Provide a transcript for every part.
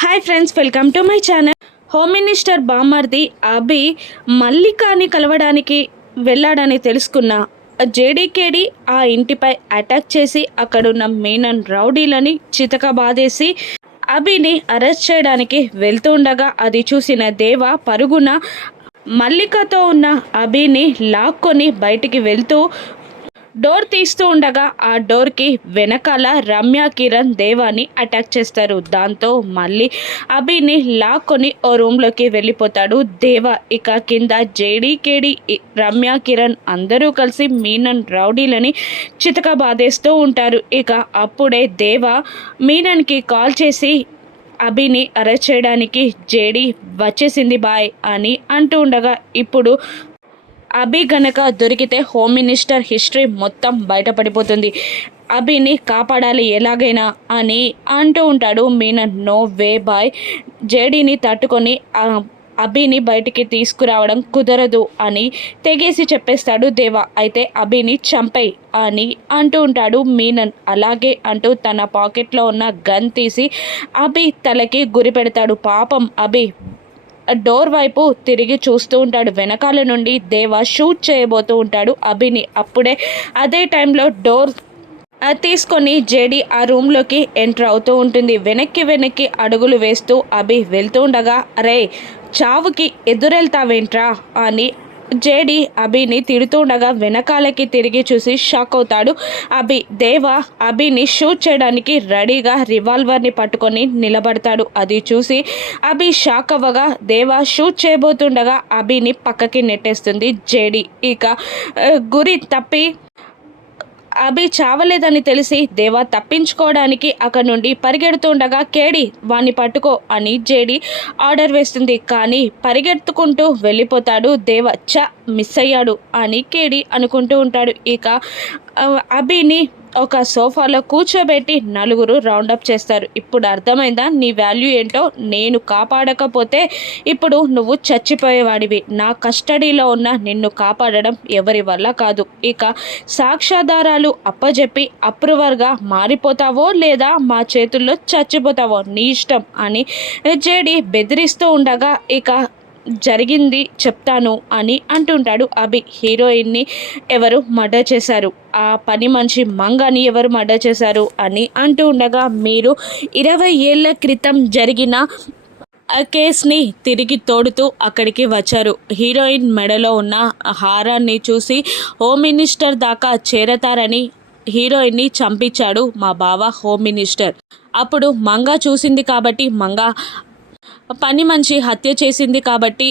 Hi friends, welcome to my channel. Home minister బామర్ది అభి మల్లికాని కలవడానికి వెళ్ళాడని తెలుసుకున్న జేడీకేడి ఆ ఇంటిపై అటాక్ చేసి అక్కడున్న మీనన్ రౌడీలని చితకబాదేసి అభిని అరెస్ట్ చేయడానికి వెళ్తుండగా అది చూసిన దేవ పరుగున మల్లికతో ఉన్న అభిని లాక్కొని బయటికి వెళ్తూ డోర్ తీస్తూ ఉండగా ఆ డోర్కి వెనకాల రమ్య కిరణ్ దేవాని అటాక్ చేస్తారు. దాంతో మళ్ళీ అభిని లాక్కొని ఓ రూమ్లోకి వెళ్ళిపోతాడు దేవ. ఇక కింద జేడీకేడి రమ్య కిరణ్ అందరూ కలిసి మీనన్ రౌడీలని చితక బాధేస్తూ ఉంటారు. ఇక అప్పుడే దేవ మీనన్కి కాల్ చేసి అభిని అరెస్ట్ చేయడానికి జేడీ వచ్చేసింది బాయ్ అని అంటూ ఉండగా ఇప్పుడు అభి గనక దొరికితే హోమ్ మినిస్టర్ హిస్టరీ మొత్తం బయటపడిపోతుంది. అభిని కాపాడాలి ఎలాగైనా అని అంటూ ఉంటాడు మీనన్. నో వే బాయ్, జేడీని తట్టుకొని అభిని బయటికి తీసుకురావడం కుదరదు అని తెగేసి చెప్పేస్తాడు దేవ. అయితే అభిని చంపై అని అంటూ ఉంటాడు మీనన్. అలాగే అంటూ తన పాకెట్లో ఉన్న గన్ తీసి అభి తలకి గురి పెడతాడు. పాపం అభి డోర్ వైపు తిరిగి చూస్తూ ఉంటాడు. వెనకాల నుండి దేవ షూట్ చేయబోతూ ఉంటాడు అభిని. అప్పుడే అదే టైంలో డోర్ తీసుకొని జేడీ ఆ రూమ్లోకి ఎంటర్ అవుతూ ఉంటుంది. వెనక్కి అడుగులు వేస్తూ అభి వెళ్తూ ఉండగా, అరే చావుకి ఎదురెళ్తావేంట్రా అని జేడీ అభిని తిడుతుండగా వెనకాలకి తిరిగి చూసి షాక్ అవుతాడు అభి. దేవ అభిని షూట్ చేయడానికి రెడీగా రివాల్వర్ని పట్టుకొని నిలబడతాడు. అది చూసి అభి షాక్ అవ్వగా దేవ షూట్ చేయబోతుండగా అభిని పక్కకి నెట్టేస్తుంది జేడీ. ఇక గురి తప్పి అభి చావలేదని తెలిసి దేవ తప్పించుకోవడానికి అక్కడి నుండి పరిగెడుతుండగా కేడి వాణ్ణి పట్టుకో అని జేడీ ఆర్డర్ వేస్తుంది. కానీ పరిగెత్తుకుంటూ వెళ్ళిపోతాడు దేవ. మిస్ అయ్యాడు అని కేడి అనుకుంటూ ఉంటాడు. ఇక అభిని ఒక సోఫాలో కూర్చోబెట్టి నలుగురు రౌండప్ చేస్తారు. ఇప్పుడు అర్థమైందా నీ వాల్యూ ఏంటో? నేను కాపాడకపోతే ఇప్పుడు నువ్వు చచ్చిపోయేవాడివి. నా కస్టడీలో ఉన్న నిన్ను కాపాడడం ఎవరి వల్ల కాదు. ఇక సాక్ష్యాధారాలు అప్పజెప్పి అప్రూవర్గా మారిపోతావో లేదా మా చేతుల్లో చచ్చిపోతావో నీ ఇష్టం అని జేడీ బెదిరిస్తూ ఉండగా ఇక జరిగింది చెప్తాను అని అంటుంటాడు అభి. హీరోయిన్ని ఎవరు మర్డర్ చేశారు, ఆ పని మనిషి మంగని ఎవరు మర్డర్ చేశారు అని అంటూ ఉండగా, మీరు 20 ఏళ్ల క్రితం జరిగిన ఆ కేస్ని తిరిగి తోడుతూ అక్కడికి వచ్చారు. హీరోయిన్ మెడలో ఉన్న హారాన్ని చూసి హోమ్ మినిస్టర్ దాకా చేరతారని హీరోయిన్ని చంపించాడు మా బావ హోమ్ మినిస్టర్. అప్పుడు మంగ చూసింది కాబట్టి, మంగ పని మనిషి హత్య చేసింది కాబట్టి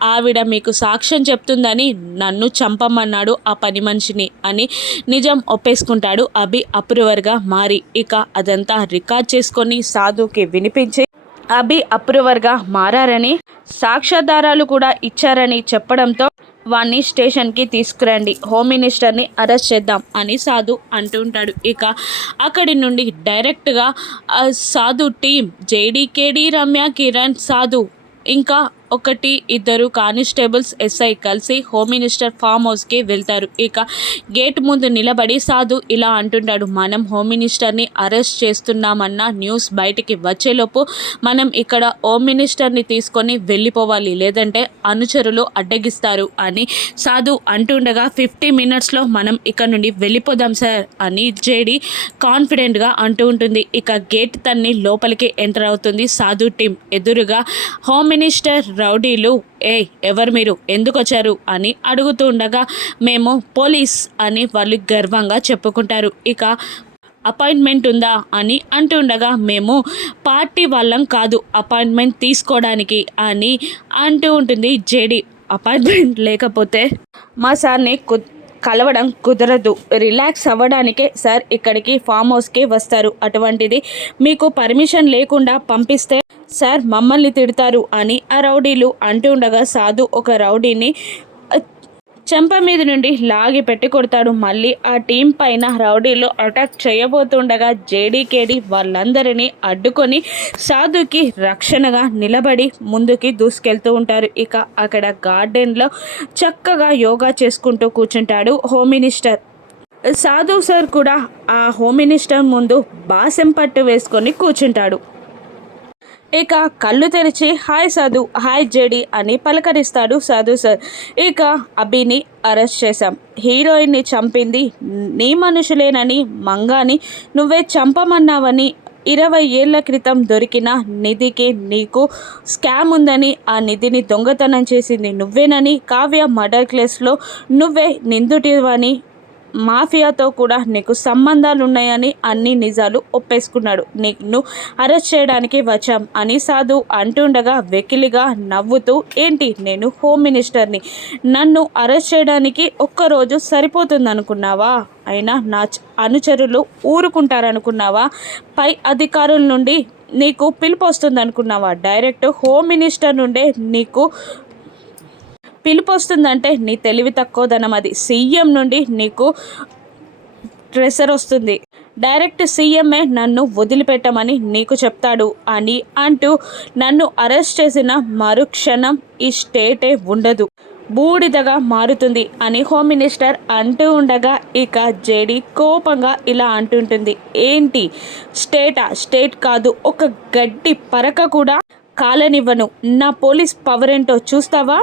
ఆవిడ మీకు సాక్ష్యం చెప్తుందని నన్ను చంపమన్నాడు ఆ పని మనిషిని అని నిజం ఒప్పేసుకుంటాడు అభి అప్రూవర్గా మారి. ఇక అదంతా రికార్డ్ చేసుకొని సాధుకి వినిపించి అభి అప్రూవర్గా మారని సాక్ష్యాధారాలు కూడా ఇచ్చారని చెప్పడంతో వాణ్ణి స్టేషన్కి తీసుకురండి, హోమ్ మినిస్టర్ని అరెస్ట్ చేద్దాం అని సాధు అంటుంటాడు. ఇక అక్కడి నుండి డైరెక్ట్గా సాధు టీం జేడీకేడి రమ్య కిరణ్ సాధు ఇంకా 1-2 కానిస్టేబుల్స్ ఎస్ఐ కలిసి హోమ్ మినిస్టర్ ఫామ్ హౌస్కి వెళ్తారు. ఇక గేట్ ముందు నిలబడి సాధు ఇలా అంటుంటాడు, మనం హోమ్ మినిస్టర్ని అరెస్ట్ చేస్తున్నామన్న న్యూస్ బయటికి వచ్చేలోపు మనం ఇక్కడ హోమ్ మినిస్టర్ని తీసుకొని వెళ్ళిపోవాలి, లేదంటే అనుచరులు అడ్డగిస్తారు అని సాధు అంటుండగా 50 మినిట్స్లో మనం ఇక్కడ నుండి వెళ్ళిపోదాం సార్ అని జేడీ కాన్ఫిడెంట్గా అంటూ ఉంటుంది. ఇక గేట్ తన్ని లోపలికి ఎంటర్ అవుతుంది సాధు టీం. ఎదురుగా హోమ్ మినిస్టర్ రౌడీలు ఎవరు మీరు, ఎందుకు వచ్చారు అని అడుగుతూ ఉండగా, మేము పోలీస్ అని వాళ్ళు గర్వంగా చెప్పుకుంటారు. ఇక అపాయింట్మెంట్ ఉందా అని అంటుండగా, మేము పార్టీ వాళ్ళం కాదు అపాయింట్మెంట్ తీసుకోవడానికి అని అంటూ ఉంటుంది జేడీ. అపాయింట్మెంట్ లేకపోతే మా సార్ని కలవడం కుదరదు, రిలాక్స్ అవ్వడానికే సార్ ఇక్కడికి ఫామ్ హౌస్కి వస్తారు, అటువంటిది మీకు పర్మిషన్ లేకుండా పంపిస్తే సార్ మమ్మల్ని తిడతారు అని ఆ రౌడీలు అంటూ ఉండగా సాధు ఒక రౌడీని చెంప మీద నుండి లాగి పెట్టి కొడతాడు. మళ్ళీ ఆ టీం పైన రౌడీలు అటాక్ చేయబోతుండగా జేడీకేడి వాళ్ళందరినీ అడ్డుకొని సాధుకి రక్షణగా నిలబడి ముందుకి దూసుకెళ్తూ ఉంటారు. ఇక అక్కడ గార్డెన్లో చక్కగా యోగా చేసుకుంటూ కూర్చుంటాడు హోమ్ మినిస్టర్. సాధు సార్ కూడా ఆ హోమ్ మినిస్టర్ ముందు బాసెం పట్టు వేసుకొని కూర్చుంటాడు. ఇక కళ్ళు తెరిచి హాయ్ సాధు, హాయ్ జేడి అని పలకరిస్తాడు సాధు సార్. ఇక అభిని అరెస్ట్ చేశాం. హీరోయిన్ని చంపింది నీ మనుషులేనని, మంగాని నువ్వే చంపమన్నావని, 20 ఏళ్ల క్రితం దొరికిన నిధికి నీకు స్కామ్ ఉందని, ఆ నిధిని దొంగతనం చేసింది నువ్వేనని, కావ్య మర్డర్ కేసులో నువ్వే నిందితుడివని, మాఫియాతో కూడా నీకు సంబంధాలున్నాయని అన్ని నిజాలు ఒప్పేసుకున్నాడు. నిన్ను అరెస్ట్ చేయడానికి వచ్చాం అని సాధు అంటుండగా వెకిలిగా నవ్వుతూ, ఏంటి నేను హోమ్ మినిస్టర్ని, నన్ను అరెస్ట్ చేయడానికి ఒక్కరోజు సరిపోతుందనుకున్నావా? అయినా నా అనుచరులు ఊరుకుంటారనుకున్నావా? పై అధికారుల నుండి నీకు పిలుపు వస్తుందనుకున్నావా? డైరెక్ట్ హోమ్ మినిస్టర్ నుండే నీకు పిలుపు వస్తుందంటే నీ తెలివి తక్కువదనం అది. సీఎం నుండి నీకు ప్రెషర్ వస్తుంది. డైరెక్ట్ సీఎంఏ నన్ను వదిలిపెట్టమని నీకు చెప్తాడు అని అంటూ నన్ను అరెస్ట్ చేసిన మరుక్షణం ఈ స్టేటే ఉండదు, బూడిదగా మారుతుంది అని హోమ్ మినిస్టర్ అంటూ ఉండగా ఇక జేడీ కోపంగా ఇలా అంటుంటుంది. ఏంటి స్టేటా? స్టేట్ కాదు, ఒక గడ్డి పరక కూడా కాలనివ్వను. నా పోలీస్ పవర్ ఏంటో చూస్తావా?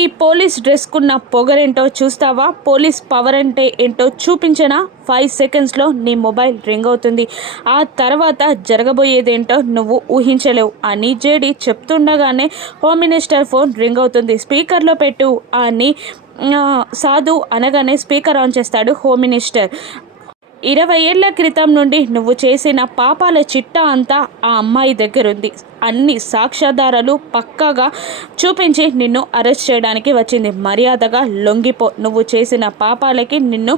ఈ పోలీస్ డ్రెస్కున్న పొగరేంటో చూస్తావా? పోలీస్ పవర్ అంటే ఏంటో చూపించనా? 5 సెకండ్స్లో నీ మొబైల్ రింగ్ అవుతుంది. ఆ తర్వాత జరగబోయేదేంటో నువ్వు ఊహించలేవు అని జేడీ చెప్తుండగానే హోమ్ మినిస్టర్ ఫోన్ రింగ్ అవుతుంది. స్పీకర్లో పెట్టు అని సాధు అనగానే స్పీకర్ ఆన్ చేస్తాడు హోమ్ మినిస్టర్. 20 ఏళ్ల క్రితం నుండి నువ్వు చేసిన పాపాల చిట్టా అంతా ఆ అమ్మాయి దగ్గరుంది. అన్ని సాక్ష్యాధారాలు పక్కాగా చూపించి నిన్ను అరెస్ట్ చేయడానికి వచ్చింది. మర్యాదగా లొంగిపో. నువ్వు చేసిన పాపాలకి నిన్ను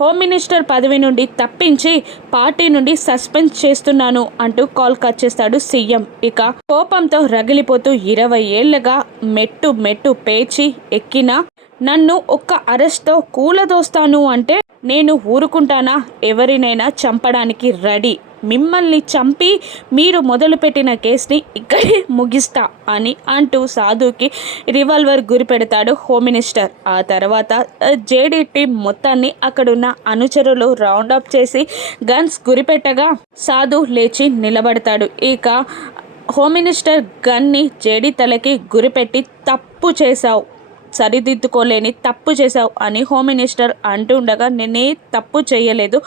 హోమ్ మినిస్టర్ పదవి నుండి తప్పించి పార్టీ నుండి సస్పెండ్ చేస్తున్నాను అంటూ కాల్ కట్ చేస్తాడు సీఎం. ఇక కోపంతో రగిలిపోతూ 20 ఏళ్లుగా మెట్టు మెట్టు పేచి ఎక్కిన నన్ను ఒక్క అరెస్ట్తో కూలదోస్తాను అంటే నేను ఊరుకుంటానా? ఎవరినైనా చంపడానికి రెడీ. మిమ్మల్ని చంపి మీరు మొదలుపెట్టిన కేసుని ఇక్కడే ముగిస్తా అని అంటూ సాధుకి రివాల్వర్ గురి పెడతాడు హోమ్ మినిస్టర్. ఆ తర్వాత జేడీ టీం మొత్తాన్ని అక్కడున్న అనుచరులు రౌండప్ చేసి గన్స్ గురిపెట్టగా సాధు లేచి నిలబడతాడు. ఇక హోమ్ మినిస్టర్ గన్ని జేడీ తలకి గురిపెట్టి తప్పు చేశావు, సరిదిద్దుకోలేని తప్పు చేశావు అని హోమ్ మినిస్టర్ అంటుండగా నేనే తప్పు చేయలేదు,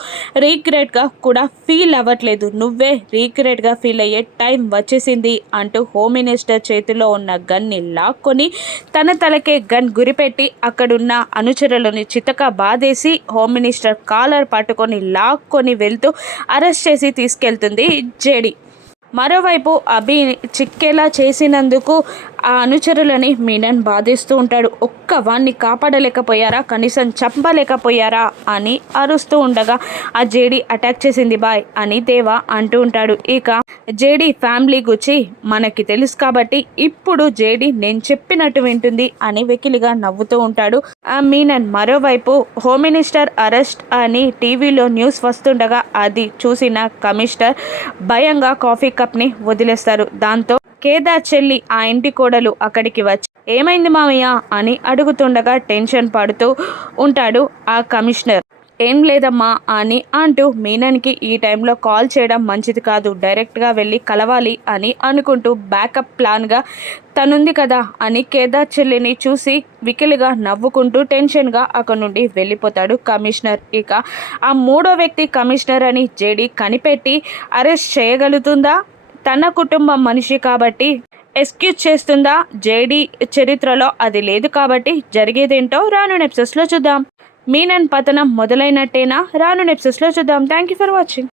రీగ్రెట్గా కూడా ఫీల్ అవ్వట్లేదు, నువ్వే రీగ్రెట్గా ఫీల్ అయ్యే టైం వచ్చేసింది అంటూ హోమ్ మినిస్టర్ చేతిలో ఉన్న గన్ని లాక్కొని తన తలకే గన్ గురిపెట్టి అక్కడున్న అనుచరులని చితక బాధేసి హోమ్ మినిస్టర్ కాలర్ పట్టుకొని లాక్కొని వెళ్తూ అరెస్ట్ చేసి తీసుకెళ్తుంది జేడీ. మరోవైపు అభి చిక్కేలా చేసినందుకు ఆ అనుచరులని మీనన్ బాధిస్తూ ఉంటాడు. ఒక్క వాణ్ణి కాపాడలేకపోయారా, కనీసం చంపలేకపోయారా అని అరుస్తూ ఉండగా ఆ జేడీ అటాక్ చేసింది బాయ్ అని దేవా అంటూ ఉంటాడు. ఇక జేడీ ఫ్యామిలీ గురించి మనకి తెలుసు కాబట్టి ఇప్పుడు జేడీ నేను చెప్పినట్టు వింటుంది అని వెకిలిగా నవ్వుతూ ఉంటాడు ఆ మీనన్. మరోవైపు హోమ్ మినిస్టర్ అరెస్ట్ అని టీవీలో న్యూస్ వస్తుండగా అది చూసిన కమిషనర్ భయంగా కాఫీ కప్ని వదిలేస్తారు. దాంతో కేదార్ చెల్లి ఆ ఇంటి కోడలు అక్కడికి వచ్చి ఏమైంది మామయ్య అని అడుగుతుండగా టెన్షన్ పడుతూ ఉంటాడు ఆ కమిషనర్. ఏం లేదమ్మా అని అంటూ మీనన్కి ఈ టైంలో కాల్ చేయడం మంచిది కాదు, డైరెక్ట్గా వెళ్ళి కలవాలి అని అనుకుంటూ బ్యాకప్ ప్లాన్గా తనుంది కదా అని కేదార్ చెల్లిని చూసి వికిలిగా నవ్వుకుంటూ టెన్షన్గా అక్కడి నుండి వెళ్ళిపోతాడు కమిషనర్. ఇక ఆ మూడో వ్యక్తి కమిషనర్ అని జేడీ కనిపెట్టి అరెస్ట్ చేయగలుగుతుందా? తన కుటుంబం మనిషి కాబట్టి ఎక్స్క్యూజ్ చేస్తుందా? జేడీ చరిత్రలో అది లేదు కాబట్టి జరిగేదేంటో రాను ఎపిసోడ్స్లో చూద్దాం. మీనన్ పతనం మొదలైనట్టేనా? రాను ఎపిసోడ్స్లో చూద్దాం. Thank you for watching.